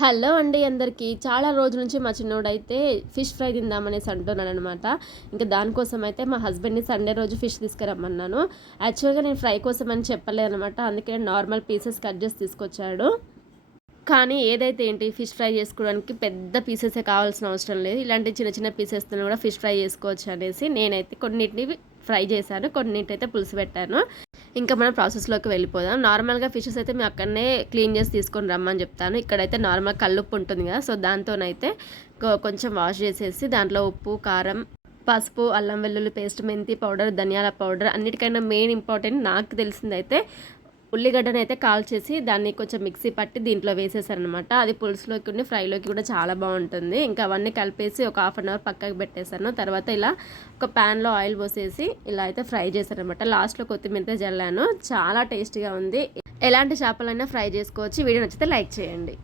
Hello అండి అందరికీ. చాలా రోజుల నుంచి మా చిన్నోడైతే ఫిష్ ఫ్రై తిందామనేసి అంటున్నాడనమాట. ఇంకా దానికోసం అయితే మా హస్బెండ్‌ని సండే రోజు ఫిష్ తీసుకురమ్మన్నాను. యాక్చువల్‌గా నేను ఫ్రై కోసం అని చెప్పలేదనమాట. అందుకే నార్మల్ పీసెస్ కట్ చేసి తీసుకొచ్చాడు. కానీ ఏదైతే ఏంటి ఫిష్ ఫ్రై చేసుకోవడానికి పెద్ద పీసెసే కావాల్సిన అవసరం లేదు. ఇలాంటి చిన్న చిన్న పీసెస్‌తోని కూడా ఫిష్ ఫ్రై చేసుకోవచ్చు అనేసి నేనైతే కొన్నిటిని ఫ్రై చేశాను. కొన్నిటినైతే పులుసు పెట్టాను. ఇంకా మనం ప్రాసెస్‌లోకి వెళ్ళిపోదాం. నార్మల్‌గా ఫిషెస్ అయితే మేము అక్కడనే క్లీన్ చేసి తీసుకొని రమ్మని చెప్తాను. ఇక్కడైతే నార్మల్ కల్లుప్పు ఉంటుంది కదా! సో, దాంతోనైతే కొంచెం వాష్ చేసేసి దాంట్లో ఉప్పు, కారం, పసుపు, అల్లం వెల్లుల్లి పేస్ట్, మెంతి పౌడర్, ధనియాల పౌడర్ అన్నిటికన్నా మెయిన్ ఇంపార్టెంట్ నాకు తెలిసిందైతే ఉల్లిగడ్డనైతే కాల్చేసి దాన్ని కొంచెం మిక్సీ పట్టి దీంట్లో వేసేసారనమాట. అది పులుసులోకి ఫ్రైలోకి కూడా చాలా బాగుంటుంది. ఇంకా అవన్నీ కలిపేసి ఒక హాఫ్ అన్ అవర్ పక్కకు పెట్టేశాను. తర్వాత ఇలా ఒక ప్యాన్లో ఆయిల్ పోసేసి ఇలా అయితే ఫ్రై చేశారనమాట. లాస్ట్లో కొత్తిమీర జల్లాను. చాలా టేస్టీగా ఉంది. ఎలాంటి చేపలైనా ఫ్రై చేసుకోవచ్చు. వీడియో నచ్చితే లైక్ చేయండి.